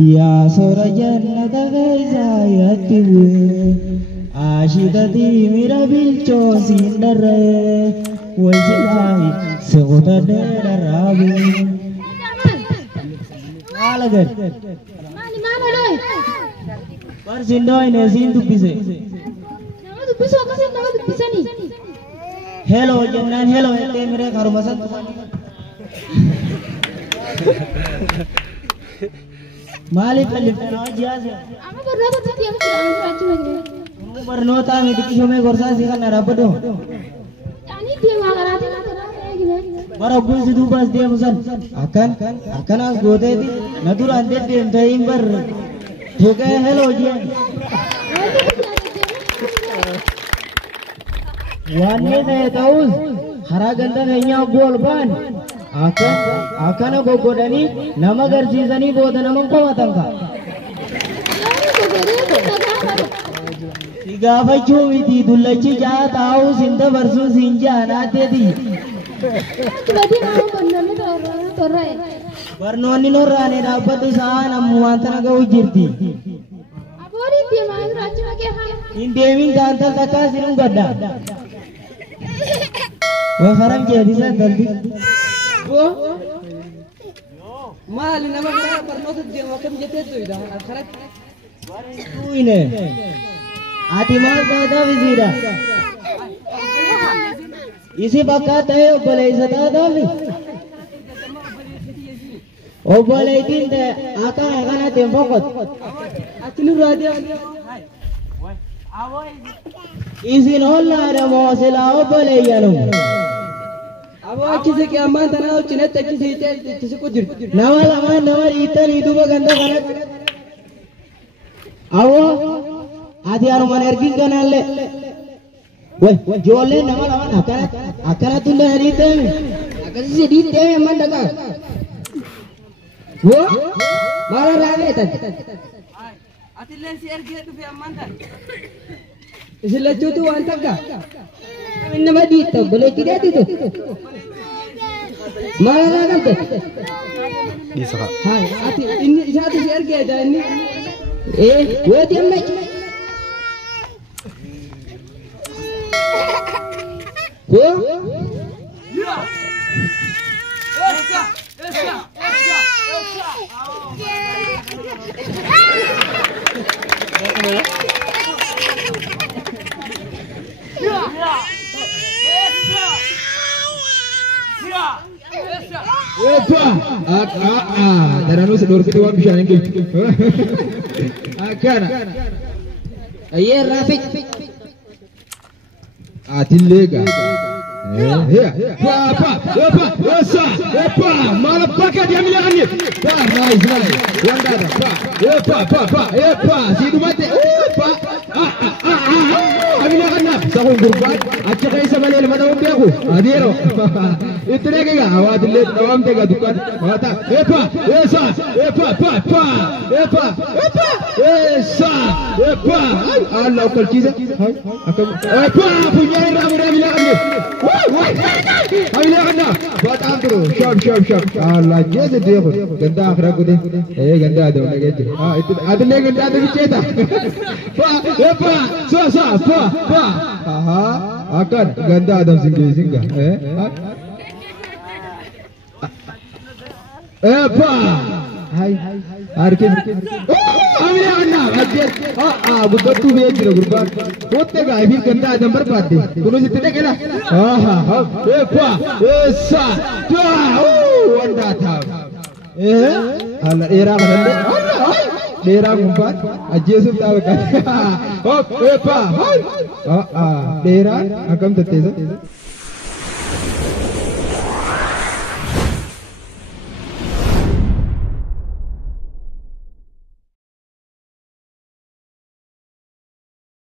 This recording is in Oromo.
يا سور جنة غيزا يتبوي عاشقتي ميرا بالجوسين در وجلاي سقط در رابي على قد مالي مانا لوي برسين دوي نسين دبيسه نما دبيسه وكسين نما دبيسني هلو جنان هلو انت میرے گھر مسد مالک لفنا جاز اما برابر تي اما راچ مگے برنوتا می دکشو میں گورسا سیکھا نہ ربدو يعني دي ما غراتي ما ترى برابر سدو بس دے مسن akan as gode di nadur ande دے دیم بر ٹھیک ہے ہیلو جی وانne ne taus haraganda nenya golban akana gogodani nama garjizani boda namam pawatanka tiga fachu iti dullachi ja taus inda barsu sinja anate di badi ma bannani torra barnoni no rane dabbatu saan amwantana ga ujirti abori di ma rachu mage ha indemin ganta takasirun gadda وفرم jadi saya tadi. Mal nama kita pernah tu dia makan jadi tu ida. Akhirat. Tu ini. Ati mal pada visira. Isi bakat hai boleh isata dami. Oh boleh tinte aka agana tempokot. Atinu radia. Isi nolla ada mosela oh boleh yanu. Abo किसी के अम्मा तना और चिन्ह तक किसी को जिर Nawal aman nawal itan itu baganda kanat. Awo adi aru manergin kanalle. Weh jole nawal aman akana tunda hari tem. akan si di tem अम्मा daga wo mara rame tadi atille si ergi tu fi अम्मा tan isilla tu antak ka innama di tu boleh tidak itu mara ragam tu di saka hai ati ini satu si ergi ada ini wo dia match wo Daranu sedor kedua bisa nih. Akan. Aye Rafiq. Atilega. Malah pakai dia milih nice. Sidu mati. Amina kanna. Sahun gurbat. Acha kayak sama lele mana umbi aku. Adiro. Itu lagi gak? Awat lihat awam tega dukan. Mata. Allah kal kiza. Punya ramu bilang ni. Amina kanna. Buat angkro. Shop. Allah jasa dia pun. Ganda akhirnya aku deh. Ganda ada orang gitu. Itu ada lagi ganda ada bicara. Akan ganda adam singgah. Hai. Arkin. Amina kanna. Bukan tu betul gurban. Hote ga ini ganda adam berpati. Kuno sitte kena. Wanda tha. Allah era mana? Daerah empat, aja sudah kan. Daerah, akan tertesa.